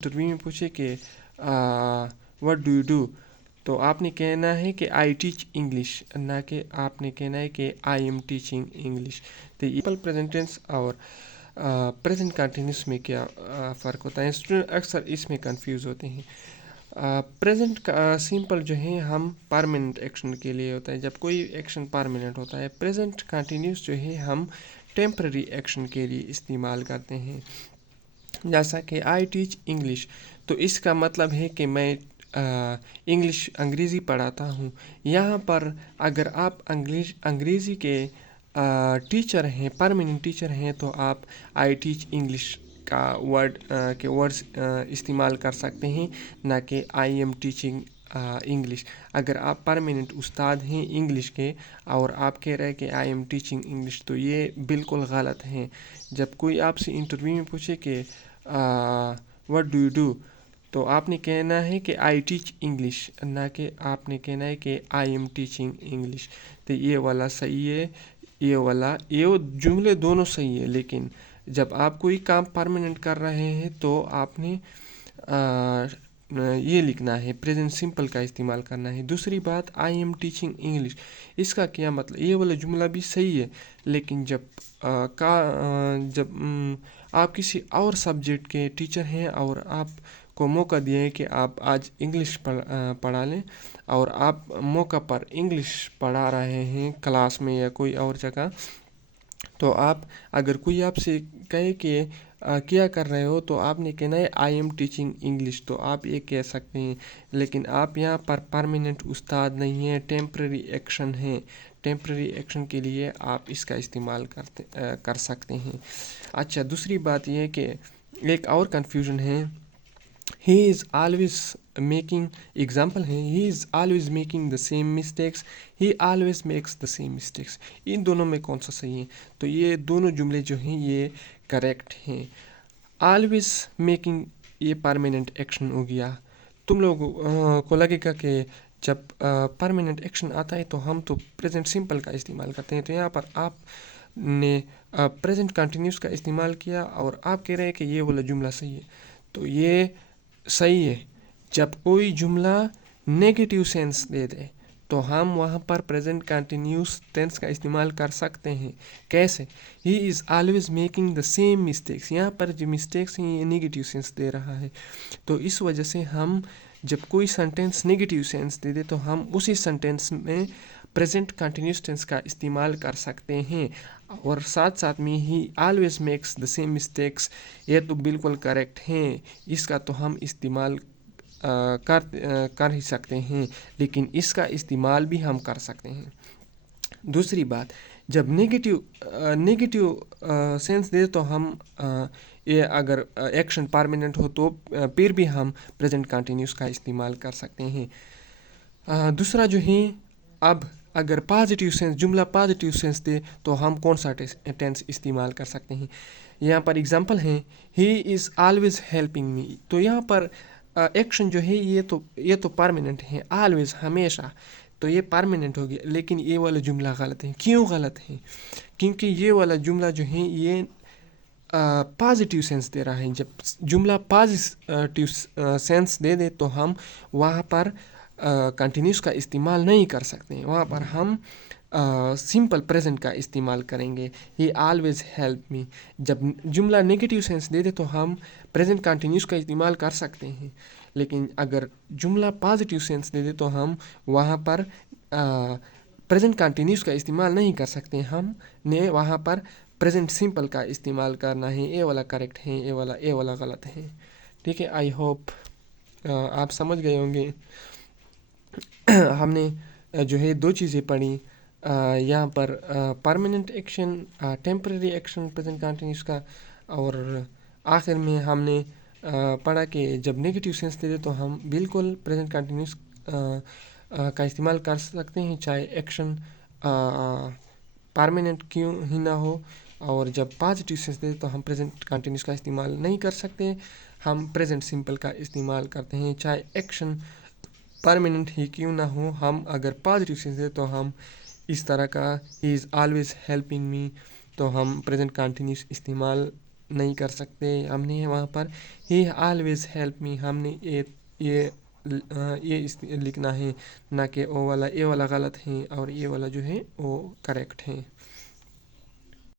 Interview में पूछे कि व्हाट डू यू डू, तो आपने कहना है कि आई टीच इंग्लिश, ना कि आपने कहना है कि आई एम टीचिंग इंग्लिश। तो ये प्रेजेंट टेंस और प्रेजेंट कंटिन्यूस में क्या फ़र्क होता है, स्टूडेंट अक्सर इसमें कंफ्यूज होते हैं। प्रेजेंट का सिंपल जो है हम परमानेंट एक्शन के लिए होता है, जब कोई एक्शन परमानेंट होता है। प्रेजेंट कंटिन्यूस जो है हम टेम्पररी एक्शन के लिए इस्तेमाल करते हैं, जैसा कि आई टीच इंग्लिश, तो इसका मतलब है कि मैं इंग्लिश अंग्रेज़ी पढ़ाता हूँ। यहाँ पर अगर आप अंग्रेज़ी के टीचर हैं, परमानेंट टीचर हैं, तो आप आई टीच इंग्लिश का वर्ड्स इस्तेमाल कर सकते हैं, ना कि आई एम टीचिंग इंग्लिश। अगर आप परमानेंट उस्ताद हैं इंग्लिश के और आप कह रहे हैं कि आई एम टीचिंग इंग्लिश, तो ये बिल्कुल गलत है। जब कोई आपसे इंटरव्यू में पूछे कि व्हाट डू यू डू, तो आपने कहना है कि आई टीच इंग्लिश, ना कि आपने कहना है कि आई एम टीचिंग इंग्लिश। तो ये वाला सही है, ये जुमले दोनों सही है, लेकिन जब आप कोई काम परमानेंट कर रहे हैं तो आपने ये लिखना है, प्रेजेंट सिंपल का इस्तेमाल करना है। दूसरी बात, आई एम टीचिंग इंग्लिश, इसका क्या मतलब, ये वाला जुमला भी सही है, लेकिन जब आप किसी और सब्जेक्ट के टीचर हैं और आपको मौका दिए कि आप आज इंग्लिश पढ़ा लें, और आप मौका पर इंग्लिश पढ़ा रहे हैं क्लास में या कोई और जगह, तो आप अगर कोई आपसे कहे कि क्या कर रहे हो, तो आपने कहना है आई एम टीचिंग इंग्लिश, तो आप ये कह सकते हैं। लेकिन आप यहाँ पर परमानेंट उस्ताद नहीं हैं, टेम्पररी एक्शन है। टेम्पररी एक्शन के लिए आप इसका इस्तेमाल कर सकते हैं। अच्छा, दूसरी बात यह है कि एक और कन्फ्यूजन है, he is always making, example है, he is always making the same mistakes, he always makes the same mistakes. इन दोनों में कौन सा सही है? तो ये दोनों जुमले जो हैं ये करेक्ट हैं। ऑलवेज मेकिंग ये परमानेंट एक्शन हो गया। तुम लोगों को लगेगा कि जब परमानेंट एक्शन आता है तो हम तो प्रेजेंट सिंपल का इस्तेमाल करते हैं, तो यहाँ पर आपने प्रेजेंट कंटिन्यूस का इस्तेमाल किया और आप कह रहे हैं कि ये वाला जुमला सही है। तो ये सही है। जब कोई जुमला नेगेटिव सेंस दे दे तो हम वहाँ पर प्रेजेंट कंटिन्यूस टेंस का इस्तेमाल कर सकते हैं। कैसे? ही is always making the same mistakes, यहाँ पर जो मिस्टेक्स हैं ये नेगेटिव सेंस दे रहा है, तो इस वजह से हम जब कोई सेंटेंस नेगेटिव सेंस दे दे तो हम उसी सेंटेंस में प्रेजेंट कंटिन्यूस टेंस का इस्तेमाल कर सकते हैं। और साथ साथ में ही always makes the same mistakes, ये तो बिल्कुल करेक्ट हैं, इसका तो हम इस्तेमाल कर ही सकते हैं, लेकिन इसका इस्तेमाल भी हम कर सकते हैं। दूसरी बात, जब नेगेटिव सेंस दे तो हम ये अगर एक्शन परमानेंट हो तो फिर भी हम प्रेजेंट कंटिन्यूस का इस्तेमाल कर सकते हैं। दूसरा जो है, अब अगर पॉजिटिव सेंस, जुमला पॉजिटिव सेंस दे तो हम कौन सा टेंस इस्तेमाल कर सकते हैं? यहाँ पर एग्जांपल है, he is always helping me, तो यहाँ पर एक्शन जो है ये तो परमानेंट है, ऑलवेज हमेशा, तो ये परमानेंट हो गया। लेकिन ये वाला जुमला गलत है। क्यों गलत है? क्योंकि ये वाला जुमला जो है ये पॉजिटिव सेंस दे रहा है। जब जुमला पॉजिटिव सेंस दे दे तो हम वहाँ पर कंटिन्यूस का इस्तेमाल नहीं कर सकते हैं, वहाँ पर हम सिंपल प्रेजेंट का इस्तेमाल करेंगे, ही ऑलवेज हेल्प मी। जब जुमला नेगेटिव सेंस दे दे तो हम प्रेजेंट कंटिन्यूस का इस्तेमाल कर सकते हैं, लेकिन अगर जुमला पॉजिटिव सेंस दे दे तो हम वहाँ पर प्रेजेंट कंटिन्यूस का इस्तेमाल नहीं कर सकते, हमने वहाँ पर प्रेजेंट सिंपल का इस्तेमाल करना है। ये वाला करेक्ट है, ये वाला गलत है। ठीक है, आई होप आप समझ गए होंगे। हमने जो है दो चीज़ें पढ़ी, यहाँ पर permanent action, temporary action present continuous का, और आखिर में हमने पढ़ा कि जब नेगेटिव सेंस दे दे तो हम बिल्कुल प्रेजेंट कंटिन्यूस का इस्तेमाल कर सकते हैं, चाहे एक्शन परमानेंट क्यों ही ना हो। और जब पॉजिटिव सेंस दे तो हम प्रेजेंट कंटिन्यूस का इस्तेमाल नहीं कर सकते, हम प्रेजेंट सिंपल का इस्तेमाल करते हैं, चाहे एक्शन परमानेंट ही क्यों ना हो। हम अगर पॉजिटिव सेंस दे तो हम इस तरह का, ही इज़ ऑलवेज हेल्पिंग मी, तो हम प्रेजेंट कंटिन्यूस इस्तेमाल نہیں کر سکتے. ہم نے وہاں پر ہی آلویز ہیلپ می، ہم نے یہ لکھنا ہے، نہ کہ او والا، اے والا غلط ہے اور یہ والا جو ہے وہ کریکٹ ہے.